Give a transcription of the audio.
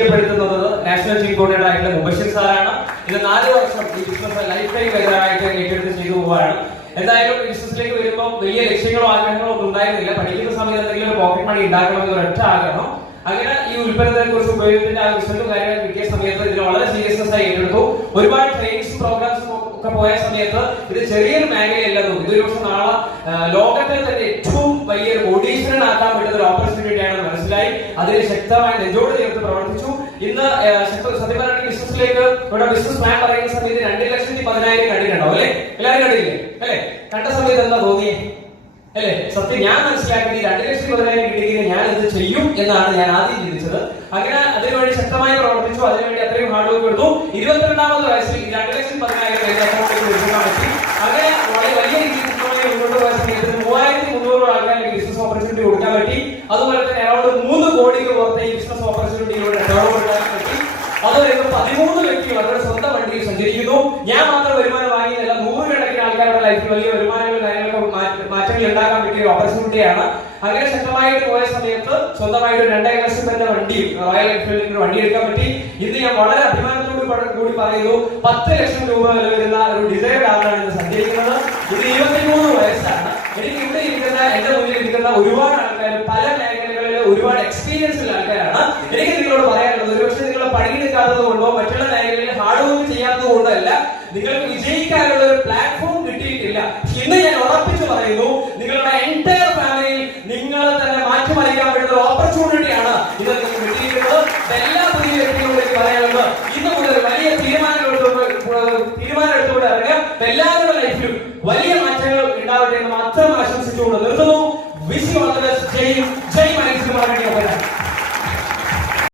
പരിചയപ്പെടുത്തുന്നത് national chief coordinator ആയിട്ടുള്ള മുബഷിർ സാറാണ്. ഇത് നാല് വർഷം ഈ ബിസിനസ് ലൈഫ് ടൈം കരിയറായിട്ട് ഏറ്റെടുത്ത് ചെയ്തു പോവാണ് എന്തായാലും ബിസിനസ്സിലേക്ക് വരുമ്പോൾ വലിയ ലക്ഷ്യങ്ങളോ ആഗ്രഹങ്ങളോ ഒന്നും ഉണ്ടായിരുന്നില്ല. പഠിക്കുന്ന സമയത്ത് എന്തെങ്കിലും പോക്കറ്റ് മണി ഉണ്ടാക്കണമെന്ന് ഒരൊറ്റ ആഗ്രഹം. അങ്ങനെ ഈ ഉൽപ്പന്നത്തെ കുറിച്ച് ഉപയോഗത്തിന്റെ ആ റിസൾട്ടും കാര്യങ്ങൾ കിട്ടിയ സമയത്ത് ഇതിന് വളരെ സീരിയസ്നെസ് ആയി ഏറ്റെടുത്തു. ഒരുപാട് ട്രെയിനിങ്സ് പ്രോഗ്രാംസും ഒക്കെ പോയ സമയത്ത് ഇത് ചെറിയൊരു മേഖലയല്ലെന്നും ഇതൊരു പക്ഷെ നാളെ ലോകത്തെ തന്നെ ഏറ്റവും വലിയൊരു കോടീശ്വരനാക്കാൻ പറ്റുന്ന ഒരു ഓപ്പർച്യൂണിറ്റി ആണെന്ന് അതിന് ശക്തമായി നെഞ്ചോട് ചേർത്ത് പ്രവർത്തിച്ചു. ഇന്ന് സത്യം പറയുകയാണെങ്കിൽ ബിസിനസ്സിലേക്ക് ഇവിടെ ബിസിനസ് പ്ലാൻ പറയുന്ന സമയത്ത് രണ്ട് ലക്ഷത്തി പതിനായിരം കണ്ടിട്ടുണ്ടാവും അല്ലെ? എല്ലാവരും കണ്ടില്ലേ? അല്ലെ? കണ്ട സമയത്ത് എന്താ തോന്നിയേ? അല്ലെ? സത്യം ഞാൻ മനസ്സിലാക്കി രണ്ട് ലക്ഷത്തി പതിനായിരം കിട്ടിയെങ്കിൽ ഞാൻ ഇത് ചെയ്യും എന്നാണ് ഞാൻ ആദ്യം ചിന്തിച്ചത്. അങ്ങനെ അതിനുവേണ്ടി ശക്തമായി പ്രവർത്തിച്ചു. അതിനുവേണ്ടി അത്രയും ഹാർഡ് വർക്ക് എടുത്തു. ഇരുപത്തിരണ്ടാമത് വയസ്സിൽ രണ്ട് ലക്ഷത്തി പതിനായിരം അങ്ങനെ വലിയ രീതിയിൽ മൂവായിരത്തി മുന്നൂറോളം ആൾക്കാർക്ക് ബിസിനസ് ഓപ്പർച്യൂണിറ്റി കൊടുക്കാൻ പറ്റി. അതുപോലെ തന്നെ കോടിക്ക് പുറത്തെ ഈ ബിസിനസ് ഓപ്പർച്യൂണിറ്റിയിലൂടെ ഉണ്ടാക്കാൻ പറ്റി. ഇപ്പൊ പതിമൂന്ന് വ്യക്തികൾ അവരുടെ സ്വന്തം വണ്ടിയിൽ സഞ്ചരിക്കുന്നു. ഞാൻ മാത്രം വരുമാനം വാങ്ങിയതല്ല നൂറുകണക്കിന് ആൾക്കാരുടെ ലൈഫിൽ വലിയ വരുമാനങ്ങൾ കാര്യങ്ങളൊക്കെ മാറ്റ- മാറ്റങ്ങൾ ഉണ്ടാക്കാൻ പറ്റിയ ഒരു ഓപ്പർച്യൂണിറ്റിയാണ് അങ്ങനെ ശക്തമായിട്ട് പോയ സമയത്ത് സ്വന്തമായിട്ട് ഒരു രണ്ടര ലക്ഷം തന്നെ വണ്ടി റോയൽ എൻഫീൽഡിന്റെ വണ്ടി എടുക്കാൻ പറ്റി. ഇന്ന് ഞാൻ വളരെ അഭിമാനത്തോട് കൂടി പറയുന്നു പത്ത് ലക്ഷം രൂപ വില വരുന്ന ഒരു ഡിസൈർ കാറാണ് ഇത് സഞ്ചരിക്കുന്നത് ഇത് ഇരുപത്തിമൂന്ന് വയസ്സാണ്. എനിക്ക് ഇവിടെ ഇരിക്കുന്ന എന്റെ മുന്നിൽ ഇരിക്കുന്ന ഒരുപാട് ആൾക്കാർ പല മേഖലകളിൽ ഒരുപാട് എനിക്ക് നിങ്ങളോട് പറയാനുള്ളത് ഒരുപക്ഷെ നിങ്ങൾ പണിയെടുക്കാത്തത് കൊണ്ടോ മറ്റുള്ള കാര്യങ്ങളിൽ ഹാർഡ് വർക്ക് ചെയ്യാത്തത് കൊണ്ടല്ല നിങ്ങൾക്ക് വിജയിക്കാനുള്ള ഒരു പ്ലാറ്റ്ഫോം കിട്ടിയിട്ടില്ല. ഇന്ന് ഞാൻ ഉറപ്പിച്ചു പറയുന്നു നിങ്ങളുടെ എന്റയർ ഫാമിലി നിങ്ങൾ തന്നെ മാറ്റിമറിക്കാൻ പറ്റുന്ന ഓപ്പർച്യൂണിറ്റിയാണ് നിങ്ങൾക്ക് കിട്ടിയിട്ടുള്ളത്. എല്ലാ പുതിയ വ്യക്തികളിലേക്ക് പറയാനുള്ളത് ഇന്ന് മുതൽ വലിയ തീരുമാനങ്ങൾ തീരുമാനമെടുത്തുകൊണ്ട് ഇറങ്ങുക. എല്ലാവരുടെ ലൈഫിലും വലിയ മാറ്റങ്ങൾ ഉണ്ടാവട്ടെ എന്ന് മാത്രം ആശംസിച്ചുകൊണ്ട് നിർത്തുന്നു. Wish you